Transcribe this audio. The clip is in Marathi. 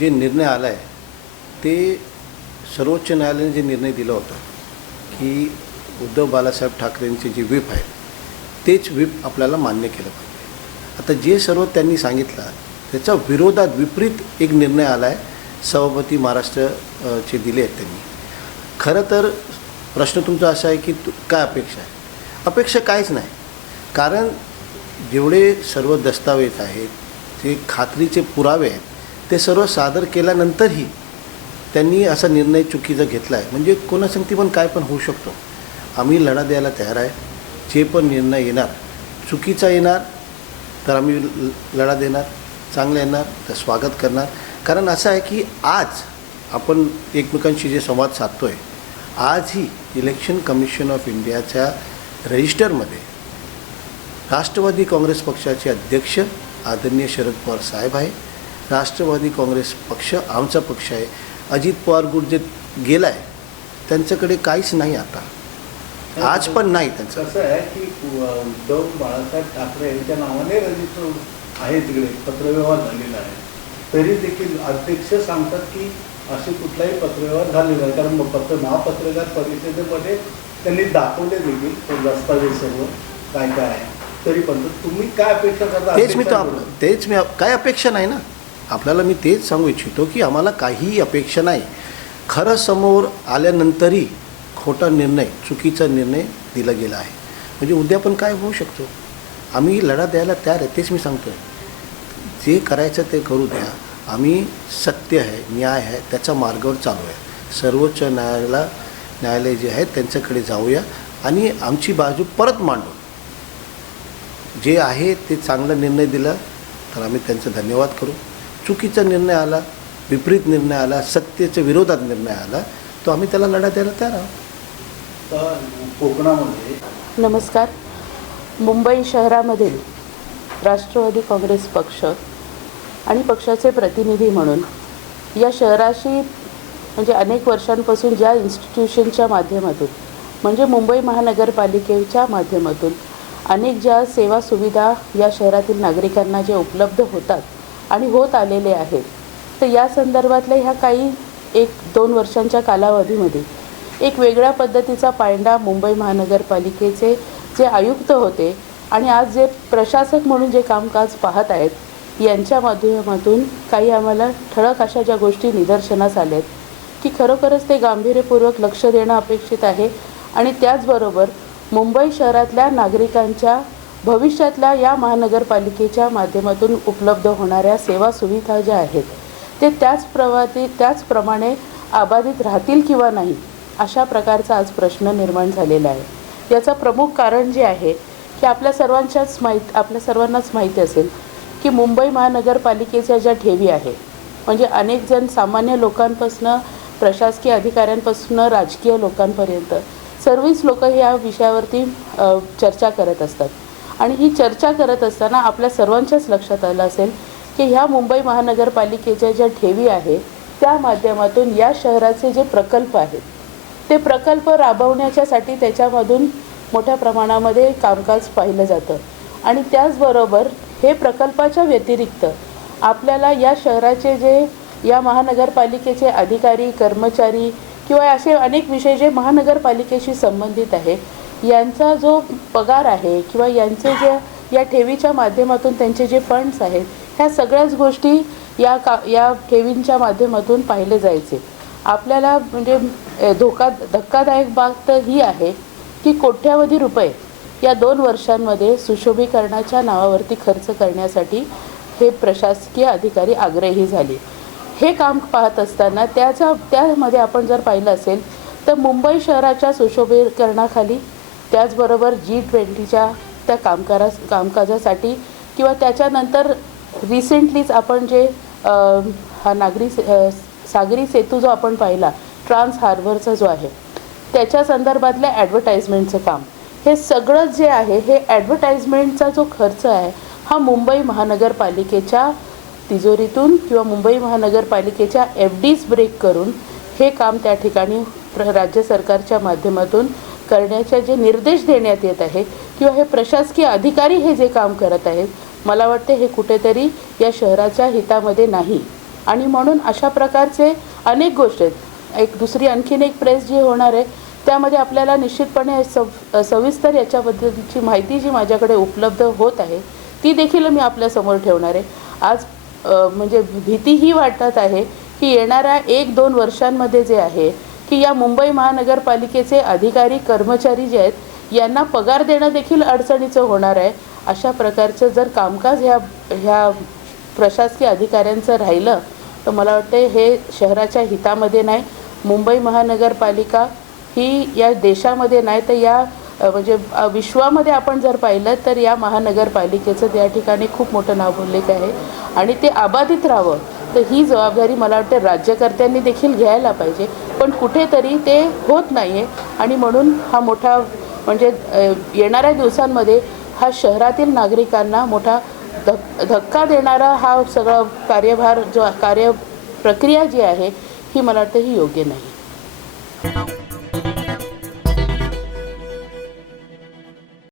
जे निर्णय आला आहे ते सर्वोच्च न्यायालयाने जे निर्णय दिला होता की उद्धव बालासाहेब ठाकरेंचे जे व्हीप आहे तेच व्हीप आपल्याला मान्य केलं पाहिजे. आता जे सर्व त्यांनी सांगितलं त्याच्या विरोधात विपरीत एक निर्णय आला आहे सभापती महाराष्ट्र चे दिले आहेत त्यांनी. खरं तर प्रश्न तुमचा असा आहे की काय अपेक्षा आहे? अपेक्षा काहीच नाही. कारण जेवढे सर्व दस्तावेज आहेत जे खात्रीचे पुरावे आहेत ते सर्व सादर केल्यानंतरही त्यांनी असा निर्णय चुकीचा घेतला आहे म्हणजे कोणासंगती पण काय पण होऊ शकतो. आम्ही लढा द्यायला तयार आहे. जे पण निर्णय येणार चुकीचा येणार तर आम्ही ल- लढा देणार चांगला येणार तर स्वागत करणार. कारण असं आहे की आज आपण एकमेकांशी जे संवाद साधतो आहे आजही इलेक्शन कमिशन ऑफ इंडियाच्या रजिस्टरमध्ये राष्ट्रवादी काँग्रेस पक्षाचे अध्यक्ष आदरणीय शरद पवार साहेब आहे. राष्ट्रवादी काँग्रेस पक्ष आमचा पक्ष आहे. अजित पवार गुट जे गेला आहे त्यांच्याकडे काहीच नाही आता. आज पण नाही त्यांचं. कसं आहे की उद्धव बाळासाहेब ठाकरे यांच्या नावाने रजिस्टर आहे तिकडे पत्रव्यवहार झालेला आहे. तरी देखील अध्यक्ष सांगतात की असे कुठलाही पत्रव्यवहार झालेला आहे कारण मग पत्र महापत्रकार परिषदेमध्ये त्यांनी दाखवले देखील तो दस्तावेज सर्व काय काय आहे. तरी पण तुम्ही काय अपेक्षा करता तेच मी अध्यक्षांकडून? तेच मी काय अपेक्षा नाही ना? आपल्याला मी तेच सांगू इच्छितो की आम्हाला काहीही अपेक्षा नाही. खरं समोर आल्यानंतरही खोटा निर्णय चुकीचा निर्णय दिला गेला आहे. म्हणजे उद्या पण काय होऊ शकतो? आम्ही लढा द्यायला तयार आहे तेच मी सांगतो आहे जे करायचं ते करू द्या. आम्ही सत्य आहे न्याय आहे त्याच्या मार्गावर चालू आहे. सर्वोच्च न्यायालयाला न्यायालय जे आहे त्यांच्याकडे जाऊया आणि आमची बाजू परत मांडू. जे आहे ते चांगला निर्णय दिला तर आम्ही त्यांचं धन्यवाद करू. चुकीचा निर्णय आला विपरीत निर्णय आला सत्तेच्या विरोधात निर्णय आला तो आम्ही त्याला लढा द्यायला तयार आहोत. कोकणामध्ये नमस्कार. मुंबई शहरामधील राष्ट्रवादी काँग्रेस पक्ष आणि पक्षाचे प्रतिनिधी म्हणून या शहराशी म्हणजे अनेक वर्षांपासून ज्या इन्स्टिट्यूशनच्या माध्यमातून म्हणजे मुंबई महानगरपालिकेच्या माध्यमातून अनेक ज्या सेवा सुविधा या शहरातील नागरिकांना जे उपलब्ध होतात आणि होत आलेले आहेत. तर या संदर्भातल्या ह्या काही एक दोन वर्षांच्या कालावधीमध्ये एक वेगळ्या पद्धतीचा पायंडा मुंबई महानगरपालिकेचे जे आयुक्त होते आणि आज जे प्रशासक म्हणून जे कामकाज पाहत आहेत यांच्या माध्यमातून काही आम्हाला ठळक अशा ज्या गोष्टी निदर्शनास आल्या आहेत की खरोखरच ते गांभीर्यपूर्वक लक्ष देणं अपेक्षित आहे. आणि त्याचबरोबर मुंबई शहरातल्या नागरिकांच्या भविष्यातल्या या महानगरपालिकेच्या माध्यमातून उपलब्ध होणाऱ्या सेवा सुविधा ज्या आहेत ते त्याच प्रवाती त्याचप्रमाणे अबाधित राहतील किंवा नाही अशा प्रकारचा आज प्रश्न निर्माण झालेला आहे. याचं प्रमुख कारण जे आहे की आपल्या सर्वांच्याच माहीत आपल्या सर्वांनाच माहिती असेल की मुंबई महानगरपालिकेच्या ज्या ठेवी आहे म्हणजे अनेक जण सामान्य लोकांपासनं प्रशासकीय अधिकाऱ्यांपासून राजकीय लोकांपर्यंत सर्वच लोक ह्या विषयावरती चर्चा करत असतात. आणि ही चर्चा करत असताना आपल्या सर्वांच्याच लक्षात आलं असेल की ह्या मुंबई महानगरपालिकेच्या ज्या ठेवी आहे त्या माध्यमातून या शहराचे जे प्रकल्प आहेत ते प्रकल्प राबवण्याच्यासाठी त्याच्यामधून मोठ्या प्रमाणामध्ये कामकाज पाहिलं जातं. आणि त्याचबरोबर हे प्रकल्पाच्या व्यतिरिक्त आपल्याला या शहराचे जे या महानगरपालिकेचे अधिकारी कर्मचारी किंवा असे अनेक विषय जे महानगरपालिकेशी संबंधित आहे यांचा जो पगार आहे किंवा यांचे जे या ठेवीच्या माध्यमातून त्यांचे जे फंड्स आहेत ह्या सगळ्याच गोष्टी या का या ठेवींच्या माध्यमातून पाहिले जायचे. आपल्याला म्हणजे धोका धक्कादायक बाब तर ही आहे की कोट्यावधी रुपये या दोन वर्षांमध्ये सुशोभीकरणाच्या नावावरती खर्च करण्यासाठी हे प्रशासकीय अधिकारी आग्रही झाले. हे काम पाहत असताना त्याचा त्यामध्ये आपण जर पाहिलं असेल तर मुंबई शहराच्या सुशोभीकरणाखाली त्याचबरोबर जी ट्वेंटीच्या त्या कामकारा कामकाजासाठी किंवा त्याच्यानंतर रिसेंटलीच आपण जे हा नागरी से- सागरी सेतू जो आपण पाहिला ट्रान्स हार्बरचा जो आहे त्याच्या संदर्भातल्या ॲडव्हर्टाईजमेंटचं काम. हे सगळं जे आहे हे ॲडव्हर्टाईजमेंटचा जो खर्च आहे हा मुंबई महानगरपालिकेच्या तिजोरीतून किंवा मुंबई महानगरपालिकेच्या एफ डीज ब्रेक करून हे काम त्या ठिकाणी प्र राज्य सरकारच्या माध्यमातून करण्याचे जे निर्देश देण्यात येत आहे किंवा हे प्रशासकीय अधिकारी हे जे काम करत आहेत मला वाटते हे कुठेतरी या शहराच्या हितामध्ये नाही. आणि म्हणून अशा प्रकारचे अनेक गोष्टी आहेत. एक दुसरी आणखीन एक प्रेस जी होणार आहे त्यामध्ये आपल्याला निश्चितपणे सव सविस्तर याच्याबद्दलची माहिती जी माझ्याकडे उपलब्ध होत आहे ती देखील मी आपल्यासमोर ठेवणार आहे. आज म्हणजे भीतीही वाटत आहे की येणाऱ्या एक दोन वर्षांमध्ये जे आहे की या मुंबई महानगरपालिकेचे अधिकारी कर्मचारी जे आहेत यांना पगार देणं देखील अडचणीचं होणार आहे. अशा प्रकारचं जर कामकाज ह्या ह्या प्रशासकीय अधिकाऱ्यांचं राहिलं तर मला वाटते हे शहराच्या हितामध्ये नाही. मुंबई महानगरपालिका ही या देशामध्ये नाही तर या म्हणजे विश्वामध्ये आपण जर पाहिलं तर या महानगरपालिकेचं त्या ठिकाणी खूप मोठं नाव उल्लेख आहे. आणि ते अबाधित राहावं. तर ही जबाबदारी मला वाटते राज्यकर्त्यांनी देखील घ्यायला पाहिजे. पण कुठेतरी ते होत नाही आहे आणि म्हणून हा मोठा म्हणजे येणाऱ्या दिवसांमध्ये हा शहरातील नागरिकांना मोठा धक धक्का देणारा हा सगळा कार्यभार जो कार्य प्रक्रिया जी आहे ही मला वाटतं ही योग्य नाही.